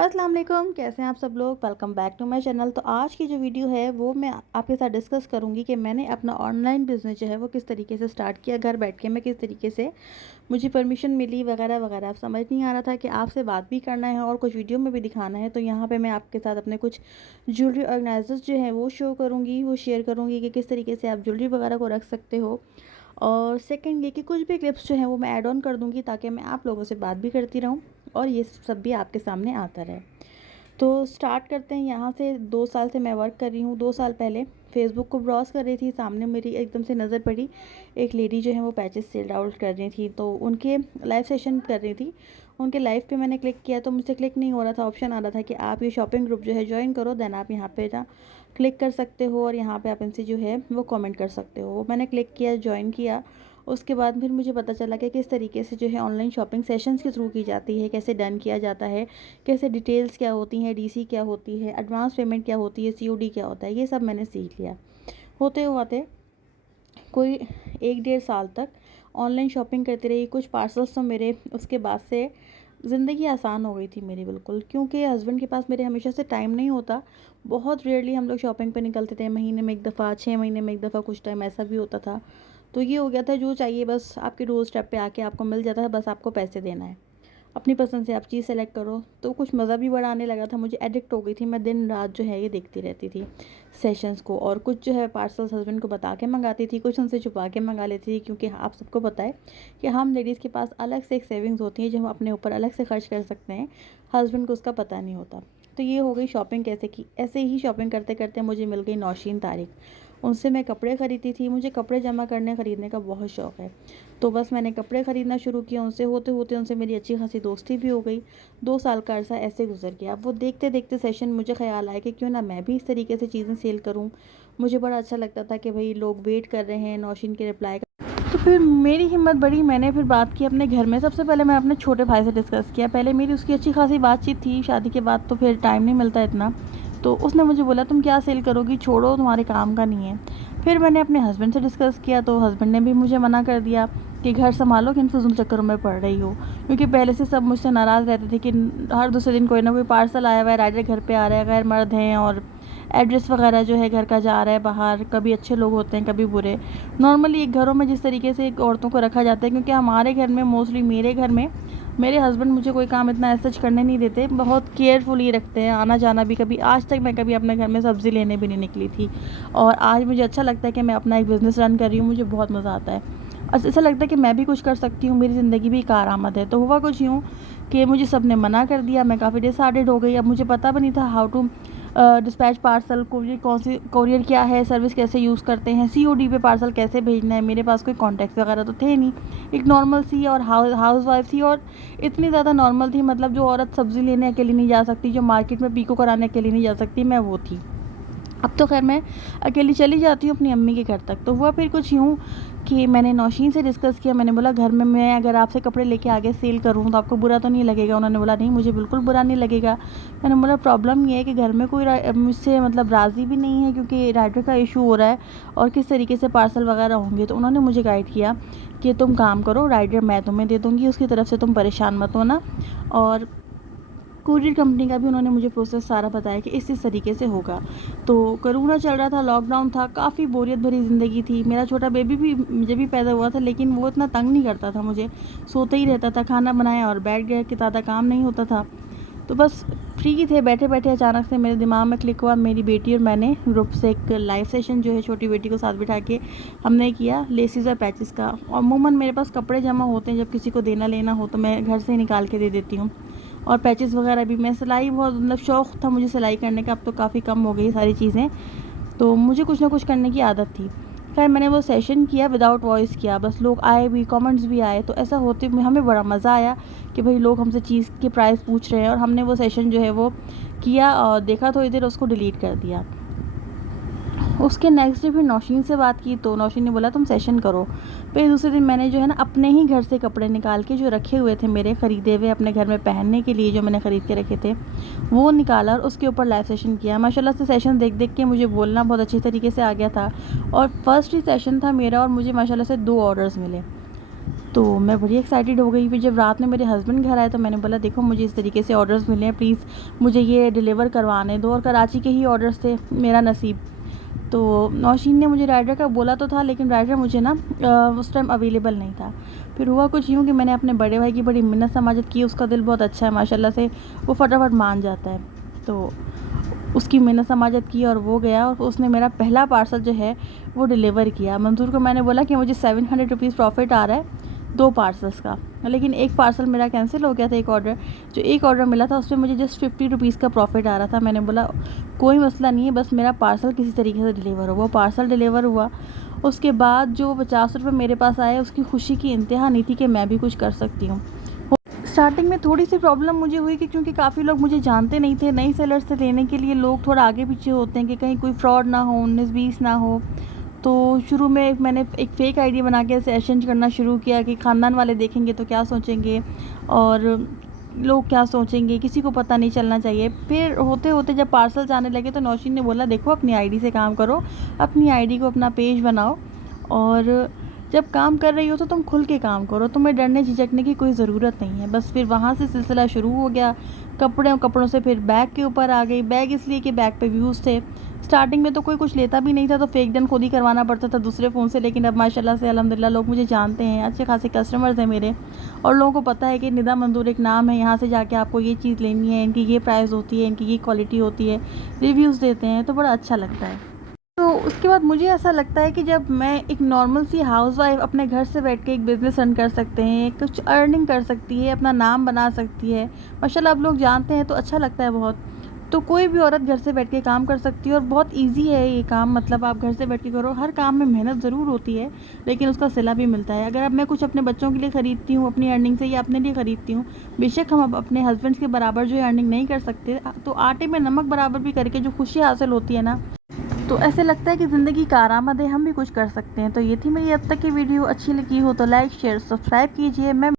अस्सलाम वालेकुम, कैसे हैं आप सब लोग। Welcome back to my channel. तो आज की जो वीडियो है वो मैं आपके साथ डिस्कस करूंगी कि मैंने अपना ऑनलाइन बिज़नेस जो है वो किस तरीके से स्टार्ट किया, घर बैठ के मैं किस तरीके से मुझे परमिशन मिली वगैरह वगैरह। अब समझ नहीं आ रहा था कि आपसे बात भी करना है और कुछ वीडियो में भी दिखाना है। तो यहाँ पे मैं आपके साथ अपने कुछ ज्वेलरी ऑर्गेनाइजर्स जो हैं वो शो करूँगी, वो शेयर करूँगी कि किस तरीके से आप ज्वेलरी वगैरह को रख सकते हो। और सेकंड ये कि कुछ भी क्लिप्स जो हैं वो मैं ऐड ऑन कर दूँगी ताकि मैं आप लोगों से बात भी करती रहूँ और ये सब भी आपके सामने आता रहे। तो स्टार्ट करते हैं यहाँ से। 2 साल से मैं वर्क कर रही हूँ। 2 साल पहले फ़ेसबुक को ब्राउज़ कर रही थी, सामने मेरी एकदम से नज़र पड़ी, एक लेडी जो है वो पैचेस सेल आउट कर रही थी, तो उनके लाइव सेशन कर रही थी। उनके लाइव पे मैंने क्लिक किया तो मुझसे क्लिक नहीं हो रहा था। ऑप्शन आ रहा था कि आप ये शॉपिंग ग्रुप जो है ज्वाइन करो, देन आप यहाँ पे ना क्लिक कर सकते हो और यहाँ पे आप इनसे जो है वो कमेंट कर सकते हो। मैंने क्लिक किया, ज्वाइन किया। उसके बाद फिर मुझे पता चला कि किस तरीके से जो है ऑनलाइन शॉपिंग सेशंस के थ्रू की जाती है, कैसे डन किया जाता है, कैसे डिटेल्स क्या होती हैं, डीसी क्या होती है, एडवांस पेमेंट क्या होती है, सीओडी क्या होता है, ये सब मैंने सीख लिया। होते होते कोई 1 डेढ़ साल तक ऑनलाइन शॉपिंग करती रही। कुछ पार्सल्स तो मेरे उसके बाद से ज़िंदगी आसान हो गई थी मेरी बिल्कुल, क्योंकि हस्बैंड के पास मेरे हमेशा से टाइम नहीं होता। बहुत रेयरली हम लोग शॉपिंग पे निकलते थे, महीने में एक दफ़ा, 6 महीने में एक दफ़ा, कुछ टाइम ऐसा भी होता था। तो ये हो गया था जो चाहिए बस आपके डोर स्टेप पे आके आपको मिल जाता है, बस आपको पैसे देना है। अपनी पसंद से आप चीज़ सेलेक्ट करो। तो कुछ मज़ा भी बड़ा आने लगा था, मुझे एडिक्ट हो गई थी मैं, दिन रात जो है ये देखती रहती थी सेशंस को। और कुछ जो है पार्सल्स हस्बैंड को बता के मंगाती थी, कुछ उनसे छुपा के मंगा लेती थी, क्योंकि आप सबको पता है कि हम लेडीज़ के पास अलग से एक सेविंग्स होती है जो हम अपने ऊपर अलग से खर्च कर सकते हैं, हस्बैंड को उसका पता नहीं होता। तो ये हो गई शॉपिंग कैसे की। ऐसे ही शॉपिंग करते करते मुझे मिल गई नौशीन तारिक। उनसे मैं कपड़े ख़रीदती थी, मुझे कपड़े जमा करने ख़रीदने का बहुत शौक़ है। तो बस मैंने कपड़े ख़रीदना शुरू किया उनसे, होते होते उनसे मेरी अच्छी खासी दोस्ती भी हो गई। 2 साल का अरसा ऐसे गुजर गया। वो देखते देखते सेशन मुझे ख़्याल आया कि क्यों ना मैं भी इस तरीके से चीज़ें सेल करूँ। मुझे बड़ा अच्छा लगता था कि भाई लोग वेट कर रहे हैं नौशीन के रिप्लाई का। तो फिर मेरी हिम्मत बढ़ी, मैंने फिर बात की अपने घर में। सबसे पहले मैं अपने छोटे भाई से डिस्कस किया। पहले मेरी उसकी अच्छी खासी बातचीत थी, शादी के बाद तो फिर टाइम नहीं मिलता इतना। तो उसने मुझे बोला तुम क्या सेल करोगी, छोड़ो, तुम्हारे काम का नहीं है। फिर मैंने अपने हस्बैंड से डिस्कस किया तो हस्बैंड ने भी मुझे मना कर दिया कि घर संभालो, किन फिजूल चक्करों में पड़ रही हो। क्योंकि पहले से सब मुझसे नाराज़ रहते थे कि हर दूसरे दिन कोई ना कोई पार्सल आया हुआ है, राइडर घर पे आ रहा है, गैर मर्द हैं और एड्रेस वगैरह जो है घर का जा रहा है बाहर। कभी अच्छे लोग होते हैं, कभी बुरे। नॉर्मली एक घरों में जिस तरीके से एक औरतों को रखा जाता है, क्योंकि हमारे घर में मोस्टली, मेरे घर में मेरे हस्बैंड मुझे कोई काम इतना ऐसा करने नहीं देते, बहुत केयरफुली रखते हैं। आना जाना भी, कभी आज तक मैं कभी अपने घर में सब्ज़ी लेने भी नहीं निकली थी। और आज मुझे अच्छा लगता है कि मैं अपना एक बिज़नेस रन कर रही हूँ, मुझे बहुत मज़ा आता है। ऐसा लगता है कि मैं भी कुछ कर सकती हूँ, मेरी ज़िंदगी भी कारआमद है। तो हुआ कुछ यूँ कि मुझे सब ने मना कर दिया, मैं काफ़ी डिसहार्टेड हो गई। अब मुझे पता भी नहीं था how to dispatch parcel, courier कौन सी, कोरियर क्या है, सर्विस कैसे यूज़ करते हैं, सीओडी पे पार्सल कैसे भेजना है। मेरे पास कोई कॉन्टैक्ट्स वगैरह तो थे नहीं। एक नॉर्मल सी और हाउस वाइफ थी, और इतनी ज़्यादा नॉर्मल थी, मतलब जो औरत सब्ज़ी लेने अकेली नहीं जा सकती, जो मार्केट में पीको कराने अकेली नहीं जा सकती, मैं वो थी। अब तो खैर मैं अकेली चली जाती हूँ अपनी अम्मी के घर तक। तो हुआ फिर कुछ यूँ कि मैंने नौशीन से डिस्कस किया। मैंने बोला घर में मैं अगर आपसे कपड़े लेके आगे सेल करूँ तो आपको बुरा तो नहीं लगेगा। उन्होंने बोला नहीं, मुझे बिल्कुल बुरा नहीं लगेगा। मैंने बोला प्रॉब्लम ये है कि घर में कोई मुझसे मतलब राज़ी भी नहीं है, क्योंकि राइडर का इशू हो रहा है और किस तरीके से पार्सल वगैरह होंगे। तो उन्होंने मुझे गाइड किया कि तुम काम करो, राइडर मैं तुम्हें दे दूँगी, उसकी तरफ से तुम परेशान मत होना। और कोरियर कंपनी का भी उन्होंने मुझे प्रोसेस सारा बताया कि इस तरीके से होगा। तो कोरोना चल रहा था, लॉकडाउन था, काफ़ी बोरियत भरी ज़िंदगी थी। मेरा छोटा बेबी भी मुझे भी पैदा हुआ था, लेकिन वो इतना तंग नहीं करता था मुझे, सोते ही रहता था, खाना बनाया और बैठ गया, कि ज़्यादा काम नहीं होता था। तो बस फ्री थे, बैठे बैठे अचानक से मेरे दिमाग में क्लिक हुआ। मेरी बेटी और मैंने ग्रुप से एक लाइव सेशन जो है छोटी बेटी को साथ बिठा के हमने किया लेसिस और पैचेस का। और अमूमन मेरे पास कपड़े जमा होते हैं, जब किसी को देना लेना हो तो मैं घर से ही निकाल के दे देती हूँ। और पैचेस वगैरह भी, मैं सिलाई बहुत, मतलब शौक़ था मुझे सिलाई करने का। अब तो काफ़ी कम हो गई सारी चीज़ें, तो मुझे कुछ ना कुछ करने की आदत थी। खैर मैंने वो सेशन किया, विदाउट वॉइस किया, बस लोग आए भी, कमेंट्स भी आए। तो ऐसा होते हमें बड़ा मज़ा आया कि भाई लोग हमसे चीज़ के प्राइस पूछ रहे हैं। और हमने वो सेशन जो है वो किया और देखा, थोड़ी देर उसको डिलीट कर दिया। उसके नेक्स्ट डे फिर नौशीन से बात की तो नौशीन ने बोला तुम सेशन करो। फिर दूसरे दिन मैंने जो है ना अपने ही घर से कपड़े निकाल के, जो रखे हुए थे मेरे ख़रीदे हुए अपने घर में पहनने के लिए, जो मैंने ख़रीद के रखे थे, वो निकाला और उसके ऊपर लाइव सेशन किया। माशाल्लाह से सेशन देख देख के मुझे बोलना बहुत अच्छी तरीके से आ गया था। और फर्स्ट ही सेशन था मेरा और मुझे माशाल्लाह से 2 ऑर्डर्स मिले। तो मैं बड़ी एक्साइटेड हो गई। फिर जब रात में मेरे हस्बैंड घर आए तो मैंने बोला देखो मुझे इस तरीके से ऑर्डर्स मिले हैं, प्लीज़ मुझे ये डिलीवर करवाने दो। और कराची के ही ऑर्डर्स थे, मेरा नसीब। तो नौशीन ने मुझे राइडर का बोला तो था, लेकिन राइडर मुझे ना उस टाइम अवेलेबल नहीं था। फिर हुआ कुछ यूँ कि मैंने अपने बड़े भाई की बड़ी मिन्नत समाजत की। उसका दिल बहुत अच्छा है माशाल्लाह से, वो फटाफट मान जाता है। तो उसकी मिन्नत समाजत की और वो गया और उसने मेरा पहला पार्सल जो है वो डिलीवर किया। मंजूर को मैंने बोला कि मुझे 700 रुपीज़ प्रॉफिट आ रहा है 2 पार्सल्स का, लेकिन एक पार्सल मेरा कैंसिल हो गया था। एक ऑर्डर मिला था उसमें मुझे जस्ट 50 रुपीज़ का प्रॉफिट आ रहा था। मैंने बोला कोई मसला नहीं है, बस मेरा पार्सल किसी तरीके से डिलीवर हो। वो पार्सल डिलीवर हुआ। उसके बाद जो 50 रुपये मेरे पास आए उसकी खुशी की इंतहा नहीं थी कि मैं भी कुछ कर सकती हूँ। स्टार्टिंग में थोड़ी सी प्रॉब्लम मुझे हुई कि क्योंकि काफ़ी लोग मुझे जानते नहीं थे। नई सेलर से लेने के लिए लोग थोड़ा आगे पीछे होते हैं कि कहीं कोई फ्रॉड ना हो, 19-20 ना हो। तो शुरू में मैंने एक फ़ेक आईडी बना के ऐसे एक्सचेंज करना शुरू किया कि ख़ानदान वाले देखेंगे तो क्या सोचेंगे और लोग क्या सोचेंगे, किसी को पता नहीं चलना चाहिए। फिर होते होते जब पार्सल जाने लगे तो नौशीन ने बोला देखो अपनी आईडी से काम करो, अपनी आईडी को अपना पेज बनाओ और जब काम कर रही हो तो तुम खुल के काम करो, तुम्हें डरने झिझकने की कोई ज़रूरत नहीं है। बस फिर वहाँ से सिलसिला शुरू हो गया। कपड़ों से फिर बैग के ऊपर आ गई। बैग इसलिए कि बैग पे व्यूज़ थे। स्टार्टिंग में तो कोई कुछ लेता भी नहीं था, तो फेक डन खुद ही करवाना पड़ता था दूसरे फ़ोन से। लेकिन अब माशाल्लाह से अल्हम्दुलिल्लाह लोग मुझे जानते हैं, अच्छे खासे कस्टमर्स हैं मेरे, और लोगों को पता है कि निदा मंजूर एक नाम है, यहाँ से जाके आपको ये चीज़ लेनी है, इनकी ये प्राइस होती है, इनकी ये क्वालिटी होती है, रिव्यूज़ देते हैं, तो बड़ा अच्छा लगता है। तो उसके बाद मुझे ऐसा लगता है कि जब मैं एक नॉर्मल सी हाउसवाइफ अपने घर से बैठ के एक बिज़नेस रन कर सकते हैं, कुछ अर्निंग कर सकती है, अपना नाम बना सकती है, माशाल्लाह आप लोग जानते हैं तो अच्छा लगता है बहुत। तो कोई भी औरत घर से बैठ के काम कर सकती है और बहुत इजी है ये काम। मतलब आप घर से बैठ के करो, हर काम में मेहनत ज़रूर होती है लेकिन उसका सिला भी मिलता है। अगर अब मैं कुछ अपने बच्चों के लिए ख़रीदती हूँ अपनी अर्निंग से या अपने लिए ख़रीदती हूँ, बेशक हम अब अपने हस्बैंड्स के बराबर जो है अर्निंग नहीं कर सकते, तो आटे में नमक बराबर भी करके जो खुशी हासिल होती है ना, तो ऐसे लगता है कि ज़िंदगी कारआमद है, हम भी कुछ कर सकते हैं। तो ये थी मेरी अब तक की वीडियो। अच्छी लगी हो तो लाइक शेयर सब्सक्राइब कीजिए। मैं